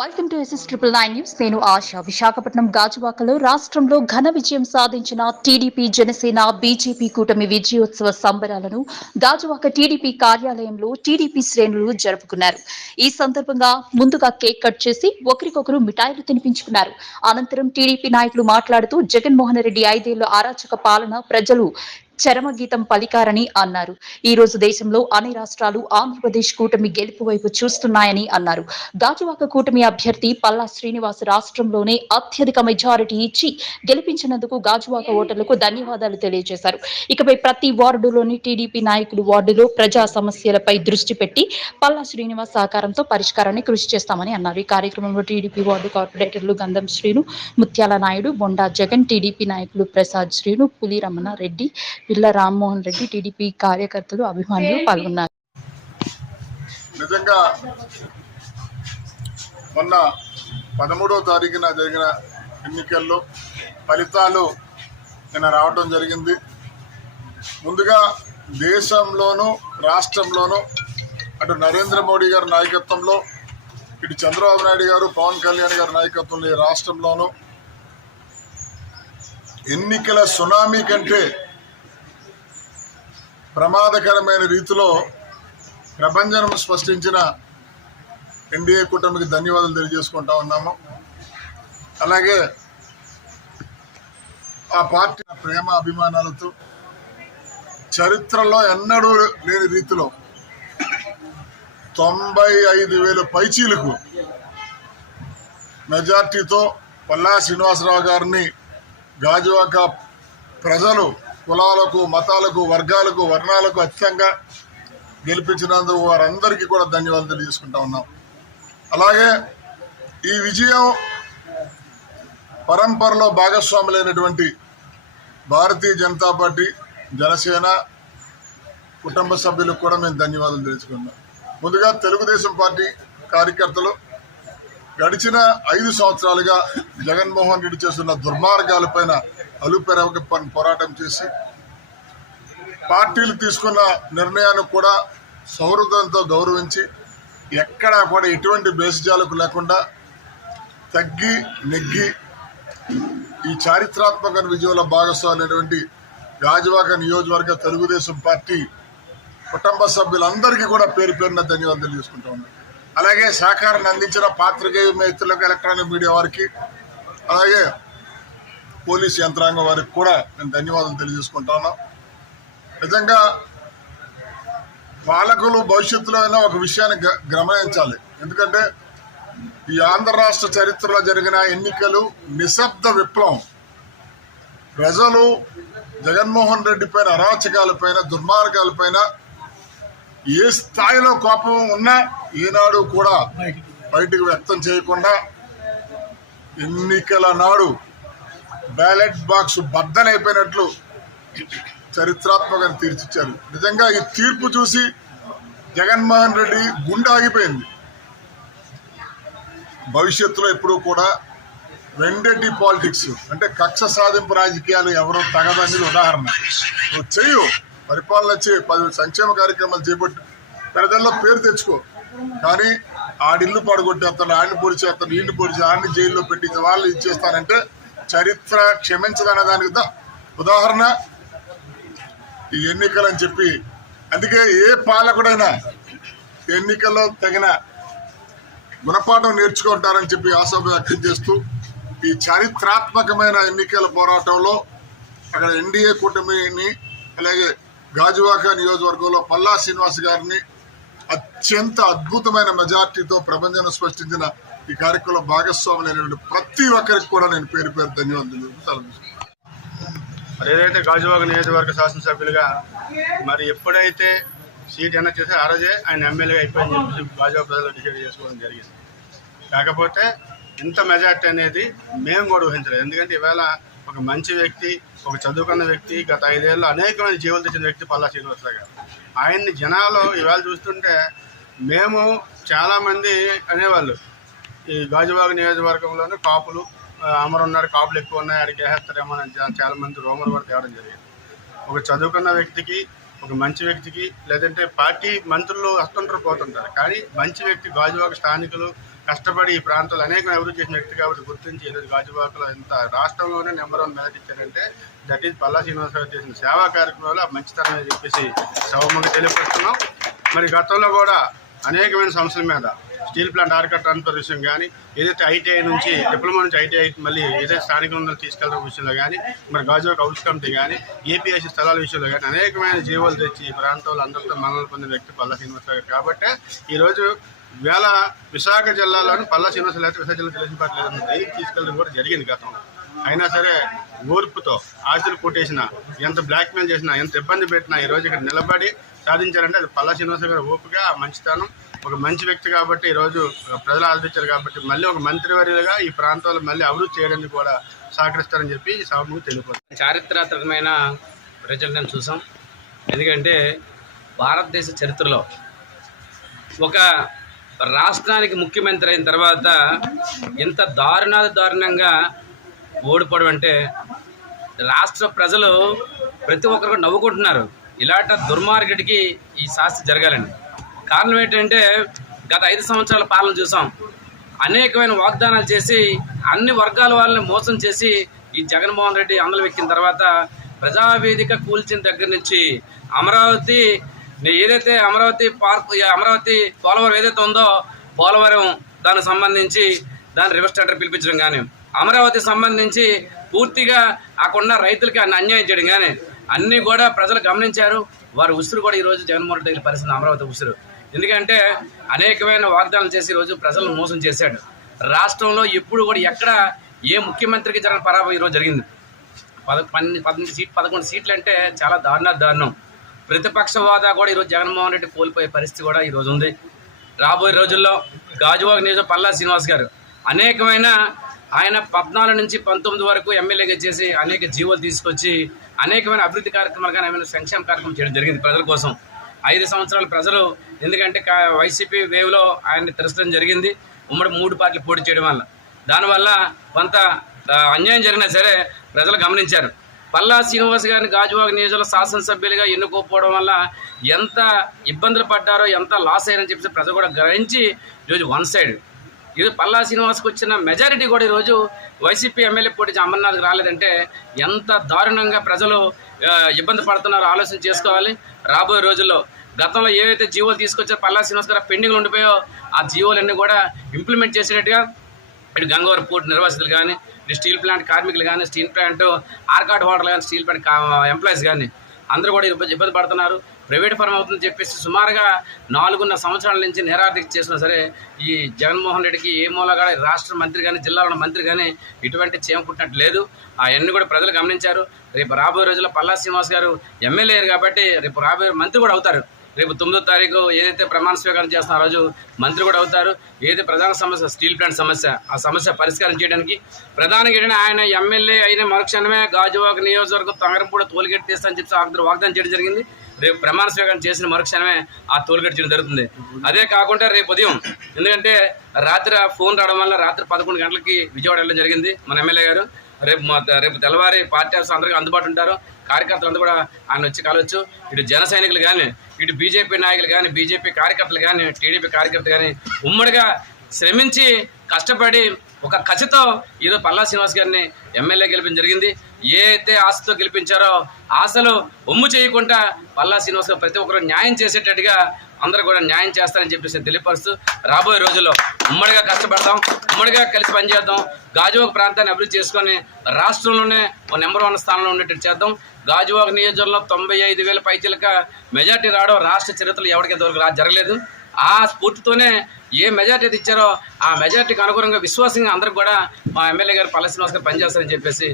Welcome to SS9 news. నేను ఆశ. విశాఖపట్నం గాజువాకలో రాష్ట్రంలో ఘన విజయం సాధించిన టీడీపీ, జనసేన, బీజేపీ కూటమి విజయోత్సవ సంబరాలను గాజువాక టీడీపీ కార్యాలయంలో టీడీపీ శ్రేణులు జరుపుకున్నారు. ఈ సందర్భంగా ముందుగా కేక్ కట్ చేసి ఒకరికొకరు మిఠాయిలు తినిపించుకున్నారు. అనంతరం టీడీపీ నాయకులు మాట్లాడుతూ జగన్మోహన్ రెడ్డి 5 ఏళ్ల అరాచక పాలన ప్రజలు చరమగీతం పలికారని అన్నారు. ఈ రోజు దేశంలో అన్ని రాష్ట్రాలు ఆంధ్రప్రదేశ్ కూటమి గెలుపు వైపు చూస్తున్నాయని అన్నారు. గాజువాక కూటమి అభ్యర్థి పల్లా శ్రీనివాస్ రాష్ట్రంలోనే అత్యధిక మెజారిటీ ఇచ్చి గెలిపించినందుకు గాజువాక ఓటర్లకు ధన్యవాదాలు తెలియజేశారు. ఇకపై ప్రతి వార్డులోని టీడీపీ నాయకులు వార్డులో ప్రజా సమస్యలపై దృష్టి పెట్టి పల్లా శ్రీనివాస్ సహకారంతో పరిష్కారాన్ని కృషి చేస్తామని అన్నారు. ఈ కార్యక్రమంలో టీడీపీ వార్డు కార్పొరేటర్లు గంధం శ్రీను, ముత్యాల నాయుడు, బొండా జగన్, టీడీపీ నాయకులు ప్రసాద్ శ్రీను, పులి రమణ రెడ్డి, పిల్ల రామ్మోహన్ రెడ్డి, టీడీపీ కార్యకర్తలు, అభిమానులు పాల్గొన్నారు. నిజంగా మొన్న 13వ తారీఖున జరిగిన ఎన్నికల్లో ఫలితాలు నిన్న రావడం జరిగింది. ముందుగా దేశంలోనూ రాష్ట్రంలోనూ అటు నరేంద్ర మోడీ గారి నాయకత్వంలో, ఇటు చంద్రబాబు నాయుడు గారు, పవన్ కళ్యాణ్ గారి నాయకత్వంలో ఈ రాష్ట్రంలోనూ ఎన్నికల సునామీ కంటే ప్రమాదకరమైన రీతిలో ప్రభంజనం సృష్టించిన ఎన్డీఏ కూటమికి ధన్యవాదాలు తెలియజేసుకుంటా ఉన్నాము. అలాగే ఆ పార్టీ ప్రేమ అభిమానాలతో చరిత్రలో ఎన్నడూ లేని రీతిలో 95,000 పైచీలకు మెజార్టీతో పల్లా శ్రీనివాసరావు గారిని గాజువాక ప్రజలు కులాలకు, మతాలకు, వర్గాలకు, వర్ణాలకు అతీతంగా గెలిపించినందుకు వారందరికీ కూడా ధన్యవాదాలు తెలియజేసుకుంటా ఉన్నాం. అలాగే ఈ విజయం పరంపరలో భాగస్వాములైనటువంటి భారతీయ జనతా పార్టీ, జనసేన కుటుంబ సభ్యులకు కూడా మేము ధన్యవాదాలు తెలుసుకున్నాం. ముందుగా తెలుగుదేశం పార్టీ కార్యకర్తలు గడిచిన 5 సంవత్సరాలుగా జగన్మోహన్ రెడ్డి చేస్తున్న దుర్మార్గాలపైన అలుపెరగ పోరాటం చేసి పార్టీలు తీసుకున్న నిర్ణయాన్ని కూడా సౌహృదంతో గౌరవించి ఎక్కడా కూడా ఎటువంటి బేసిజాలకు లేకుండా తగ్గి నెగ్గి ఈ చారిత్రాత్మక విజయంలో భాగస్వామైనటువంటి గాజువాక నియోజకవర్గ తెలుగుదేశం పార్టీ కుటుంబ సభ్యులందరికీ కూడా పేరు పేరున ధన్యవాదాలు తెలియజేసుకుంటా ఉన్నాం. అలాగే సహకారాన్ని అందించిన పాత్రికేయ మిత్రులకు, ఎలక్ట్రానిక్ మీడియా వారికి, అలాగే పోలీస్ యంత్రాంగం వారికి కూడా నేను ధన్యవాదాలు తెలియజేసుకుంటా ఉన్నాం. నిజంగా పాలకులు భవిష్యత్తులో అయినా ఒక విషయాన్ని గమనించాలి. ఎందుకంటే ఈ ఆంధ్ర రాష్ట్ర చరిత్రలో జరిగిన ఎన్నికలు నిశ్శబ్ద విప్లవం. ప్రజలు జగన్మోహన్ రెడ్డి పైన, అరాచకాలపైన, దుర్మార్గాలపైన ఏ స్థాయిలో కోపం ఉన్నా ఈనాడు కూడా బయటకు వ్యక్తం చేయకుండా ఎన్నికల నాడు బ్యాలెట్ బాక్స్ బద్దలైపోయినట్లు చరిత్రాత్మకంగా తీర్చిచ్చారు. నిజంగా ఈ తీర్పు చూసి జగన్మోహన్ రెడ్డి గుండె ఆగిపోయింది. భవిష్యత్తులో ఎప్పుడూ కూడా వెండెట్టి పాలిటిక్స్ అంటే కక్ష సాధింపు రాజకీయాలు ఎవరో తగదనేది ఉదాహరణ. నువ్వు చెయ్యు, పరిపాలన చేయి, 10 సంక్షేమ కార్యక్రమాలు చేపట్టు, ప్రజల్లో పేరు తెచ్చుకో, కానీ ఆడిల్లు పడగొట్టేస్తాను, ఆడిని పొడి చేస్తాను, ఈయన్ని పొడి చేస్తాను, ఆడిని జైల్లో పెట్టి వాళ్ళు ఇచ్చేస్తానంటే చరిత్ర క్షమించదనే దానికి ఉదాహరణ ఈ ఎన్నికలు అని చెప్పి. అందుకే ఏ పాలకుడైనా ఎన్నికల్లో తగిన గుణపాఠం నేర్చుకుంటారని చెప్పి ఆశాభ వ్యక్తం చేస్తూ ఈ చారిత్రాత్మకమైన ఎన్నికల పోరాటంలో అక్కడ ఎన్డీఏ కూటమిని, అలాగే గాజువాక నియోజకవర్గంలో పల్లా శ్రీనివాస్ గారిని అత్యంత అద్భుతమైన మెజార్టీతో ప్రభంజనం సృష్టించిన ఈ కార్యక్రమంలో భాగస్వాములైనటువంటి ప్రతి ఒక్కరికి కూడా నేను పేరు పేరు ధన్యవాదాలు. మరి ఏదైతే గాజువాక నియోజకవర్గ శాసనసభ్యులుగా మరి ఎప్పుడైతే సీట్ ఎన్న చేస్తే ఆ రోజే ఆయన ఎమ్మెల్యేగా అయిపోయింది చెప్పి గాజువాక ప్రజలు డిసైడ్ చేసుకోవడం జరిగింది. కాకపోతే ఇంత మెజార్టీ అనేది మేము కూడా ఊహించలేదు. ఎందుకంటే ఈవేళ ఒక మంచి వ్యక్తి, ఒక చదువుకున్న వ్యక్తి, గత 5 ఏళ్ళు అనేకమైన జీవులు తెచ్చిన వ్యక్తి పల్లా శ్రీనివాసరావు గారు. ఆయన్ని జనాలు ఈవేళ చూస్తుంటే మేము చాలామంది అనేవాళ్ళు ఈ గాజువాక నియోజకవర్గంలోనే కాపులు అమరున్నారు, కాపులు ఎక్కువ ఉన్నాయి, అడిగి వేసేస్తారేమో అని చాలామంది రోమర్ కూడా తేవడం జరిగింది. ఒక చదువుకున్న వ్యక్తికి, ఒక మంచి వ్యక్తికి, లేదంటే పార్టీ మంత్రులు వస్తుంటారు పోతుంటారు, కానీ మంచి వ్యక్తి గాజువాక స్థానికులు కష్టపడి ఈ ప్రాంతాలు అనేక అభివృద్ధి చేసిన వ్యక్తి కాబట్టి గుర్తించి ఈరోజు గాజువాకలో ఎంత రాష్ట్రంలోనే నెంబర్ 1 మెదటి ఇచ్చారంటే దట్ ఈజ్ పల్లా శ్రీనివాసరావు చేసిన సేవా కార్యక్రమాలు మంచితనం అని చెప్పేసి సౌమ్యంగా తెలియపరుస్తున్నాం. మరి గతంలో కూడా అనేకమైన సమస్యల మీద స్టీల్ ప్లాంట్ ఆర్కట్ ట్రాన్స్ఫర్ విషయం కానీ, ఏదైతే ఐటీఐ నుంచి డిప్లొమా నుంచి ఐటీఐ మళ్ళీ ఏదైతే స్థానిక ఉన్నలు తీసుకెళ్ళడం విషయంలో కానీ, మరి గాజువాక హౌస్ కమిటీ కానీ, ఏపీఐసీ స్థలాల విషయంలో కానీ అనేకమైన జీవోలు తెచ్చి ఈ ప్రాంతంలో అందరితో మన్ననలు పొందిన వ్యక్తి పల్లా శ్రీనివాసరావు గారు. కాబట్టి ఈరోజు వేళ విశాఖ జిల్లాలోని పల్లా శ్రీనివాసరావు అయితే విశాఖ జిల్లా తెలిసిన పార్టీ జైలుకి తీసుకెళ్ళడం కూడా జరిగింది గతంలో. అయినా సరే ఓర్పుతో ఆశలు కొట్టేసిన, ఎంత బ్లాక్మెయిల్ చేసినా, ఎంత ఇబ్బంది పెట్టినా ఈరోజు ఇక్కడ నిలబడి సాధించారంటే అది పల్లా శ్రీనివాసరావు గారు ఓపిక, మంచితనం, ఒక మంచి వ్యక్తి కాబట్టి ఈరోజు ప్రజలు ఆదరించారు కాబట్టి మళ్ళీ ఒక మంత్రివర్యులుగా ఈ ప్రాంతాల్లో మళ్ళీ అభివృద్ధి చేయడానికి కూడా సహకరిస్తారని చెప్పి ఈ సభకు తెలియపోతుంది. చారిత్రాత్మకమైన రిజల్ట్ని చూసాం. ఎందుకంటే భారతదేశ చరిత్రలో ఒక రాష్ట్రానికి ముఖ్యమంత్రి అయిన తర్వాత ఇంత దారుణంగా ఓడిపోవడం అంటే రాష్ట్ర ప్రజలు ప్రతి ఒక్కరు నవ్వుకుంటున్నారు. ఇలాంటి దుర్మార్గుడికి ఈ శాస్తి జరగాలని కారణం ఏంటంటే గత 5 సంవత్సరాల పాలన చూసాం. అనేకమైన వాగ్దానాలు చేసి అన్ని వర్గాల వాళ్ళని మోసం చేసి ఈ జగన్మోహన్ రెడ్డి అందులో ఎక్కిన తర్వాత ప్రజావేదిక కూల్చిన దగ్గర నుంచి అమరావతి ఏదైతే అమరావతి పోలవరం ఏదైతే ఉందో పోలవరం దానికి సంబంధించి దాని రివర్స్ టెండర్ పిలిపించడం కానీ, అమరావతి సంబంధించి పూర్తిగా అక్కడున్న రైతులకి అన్యాయం చేయడం కానీ అన్నీ కూడా ప్రజలు గమనించారు. వారి ఉసురు కూడా ఈరోజు జగన్మోహన్ రెడ్డి దగ్గర పరిస్థితి అమరావతి ఉసురు. ఎందుకంటే అనేకమైన వాగ్దానాలు చేసి ఈరోజు ప్రజలను మోసం చేశాడు. రాష్ట్రంలో ఇప్పుడు కూడా ఎక్కడ ఏ ముఖ్యమంత్రికి జరిగిన పరాభవం ఈరోజు జరిగింది. 11 సీట్లు అంటే చాలా దారుణం. ప్రతిపక్ష హోదా కూడా ఈరోజు జగన్మోహన్ రెడ్డి కోల్పోయే పరిస్థితి కూడా ఈరోజు ఉంది. రాబోయే రోజుల్లో గాజువాక నియోజక పల్లా శ్రీనివాస్ గారు అనేకమైన ఆయన 14 నుంచి 19 వరకు ఎమ్మెల్యేగా చేసి అనేక జీవోలు తీసుకొచ్చి అనేకమైన అభివృద్ధి కార్యక్రమాలు కానీ ఏమైనా సంక్షేమ కార్యక్రమం చేయడం జరిగింది ప్రజల కోసం. 5 సంవత్సరాలు ప్రజలు ఎందుకంటే వైసీపీ వేవ్లో ఆయన్ని తిరస్కరించడం జరిగింది. ఉమ్మడి 3 పార్టీలు పోటీ చేయడం వల్ల దానివల్ల కొంత అన్యాయం జరిగినా సరే ప్రజలు గమనించారు. పల్లా శ్రీనివాస్ గారిని గాజువాక నియోజకవర్గ శాసనసభ్యులుగా ఎన్నుకోకపోవడం వల్ల ఎంత ఇబ్బందులు పడ్డారో, ఎంత లాస్ అయ్యారని చెప్పేసి ప్రజలు కూడా గ్రహించి ఈరోజు వన్ సైడ్ ఈరోజు పల్లా శ్రీనివాస్కి వచ్చిన మెజారిటీ కూడా ఈరోజు వైసీపీ ఎమ్మెల్యే పోటీ అమర్నాథ్కి రాలేదంటే ఎంత దారుణంగా ప్రజలు ఇబ్బంది పడుతున్నారో ఆలోచన చేసుకోవాలి. రాబోయే రోజుల్లో గతంలో ఏవైతే జీవోలు తీసుకొచ్చారో పల్లా శ్రీనివాస్ గారు పెండింగ్లు ఉండిపోయో ఆ జీవోలన్నీ కూడా ఇంప్లిమెంట్ చేసేటట్టుగా ఇటు గంగవరం పోర్టు నిర్వాసితులు కానీ, ఇటు స్టీల్ ప్లాంట్ కార్మికులు కానీ, స్టీల్ ప్లాంట్ ఆర్కాడ్ హోటల్ కానీ, స్టీల్ ప్లాంట్ ఎంప్లాయీస్ కానీ అందరూ కూడా ఇబ్బంది పడుతున్నారు. ప్రైవేట్ ఫర్మ్ అవుతుందని చెప్పేసి సుమారుగా 4.5 సంవత్సరాల నుంచి నిరాదీక్ష చేసినా సరే ఈ జగన్మోహన్ రెడ్డికి ఏ మూలగా రాష్ట్ర మంత్రి కానీ, జిల్లాలో మంత్రి కానీ ఇటువంటి చేమకుట్టినట్టు లేదు. అవన్నీ కూడా ప్రజలు గమనించారు. రేపు రాబోయే రోజుల్లో పల్లా శ్రీనివాస్ గారు ఎమ్మెల్యే అయ్యారు కాబట్టి రేపు రాబోయే మంత్రి కూడా అవుతారు. రేపు 9వ తారీఖు ఏదైతే ప్రమాణ స్వీకారం చేస్తున్న రోజు మంత్రి కూడా అవుతారు. ఏదైతే ప్రధాన సమస్య స్టీల్ ప్లాంట్ సమస్య, ఆ సమస్య పరిష్కారం చేయడానికి ప్రధానంగా ఆయన ఎమ్మెల్యే అయిన మరుక్షణమే గాజువాక నియోజకవర్గం తంగరంపూడ టోల్గేట్ తీస్తానని చెప్పి వాగ్దానం చేయడం జరిగింది. రేపు ప్రమాణ స్వీకారం చేసిన మరుక్షణమే ఆ టోల్గేట్ చేయడం జరుగుతుంది. అదే కాకుండా రేపు ఉదయం ఎందుకంటే రాత్రి ఫోన్ రావడం వల్ల రాత్రి 11 గంటలకి విజయవాడ వెళ్ళడం జరిగింది మన ఎమ్మెల్యే గారు. రేపు తెల్లవారి పార్టీ ఆఫీస్ అందరికీ అందుబాటు ఉంటారు. కార్యకర్తలంతా కూడా ఆయన వచ్చి కలవచ్చు. ఇటు జన సైనికులు కానీ, ఇటు బీజేపీ నాయకులు కానీ, బీజేపీ కార్యకర్తలు కానీ, టీడీపీ కార్యకర్తలు కానీ ఉమ్మడిగా శ్రమించి కష్టపడి ఒక కసితో ఈరోజు పల్లా శ్రీనివాస్ గారిని ఎమ్మెల్యే గెలిపించడం జరిగింది. ఏ అయితే ఆశతో గెలిపించారో ఆశలు ఒమ్ము చేయకుండా పల్లా శ్రీనివాస్ గారు ప్రతి ఒక్కరు న్యాయం చేసేటట్టుగా అందరూ కూడా న్యాయం చేస్తారని చెప్పేసి తెలియపరుస్తూ రాబోయే రోజుల్లో ఉమ్మడిగా కష్టపడదాం, ఉమ్మడిగా కలిసి పనిచేద్దాం, గాజువాక ప్రాంతాన్ని అభివృద్ధి చేసుకొని రాష్ట్రంలోనే నెంబర్ 1 స్థానంలో ఉండేటట్టు చేద్దాం. గాజువాక నియోజకవర్గంలో 95,000 పైచీలక మెజార్టీ రావడం రాష్ట్ర చరిత్రలో ఎవరికి ఇంతవరకు జరగలేదు. ఆ స్ఫూర్తితోనే ఏ మెజార్టీ ఇచ్చారో ఆ మెజార్టీకి అనుగుణంగా విశ్వాసంగా అందరికి కూడా మా ఎమ్మెల్యే గారు పల్లా శ్రీనివాస్ గారు పనిచేస్తారని చెప్పేసి